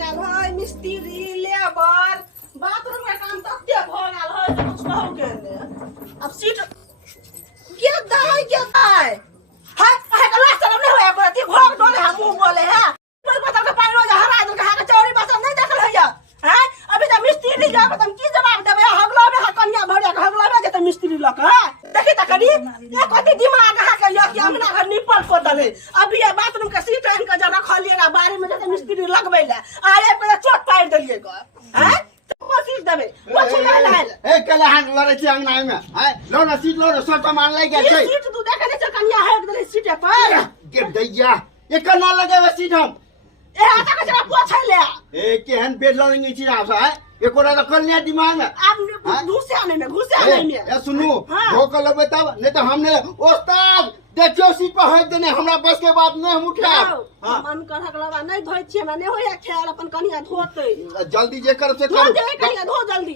गेल है मिस्त्री labour bathroom का काम तत्ते भ गेल है जे कुछ कहू के ने अब सीट के दाई के दाई हाय हाय का लास्ट टाइम नहीं होया करती घर डोले हम मुंह बोले है कोई पता के पानी रोज हरा दे के चौड़ी बसन नहीं देखल है हैं अभी त मिस्त्री जा तुम की जवाब देबे हगला में हकनिया भरे के हगला में जे त मिस्त्री लक है देखी त करी ए कति दिमाग हा के कि अपना घर निपल को दले अभी ये बाथरूम के सीट आन के जरा खलिएगा बारी में जे मिस्त्री लगबै ले आए पे चोट पाड़ देलिए ग हैं सीट देबे कुछ नहीं लाल ए कला हाथ लड़े छी अंगना में हैं लो ना सीट लो सब सामान ले गया छै सीट तू देखे नहीं कनिया है देले सीट पर गिर दैया ये कना लगे सीट हम ए आता के जरा पोछ ले ए केहन बेड लड़े छी आप है एकोरा तो कर लिया दिमाग में अब घुसे आने में ए सुनो धोख लेबे तब नहीं तो हमने उस्ताद देखियो सीट पर है देने हमरा बस के बात नहीं हम उठा मन कर हगलवा नहीं धोइ छी हमरा नहीं होया ख्याल अपन कनिया धोते जल्दी जे कर से धो दे कनिया धो जल्दी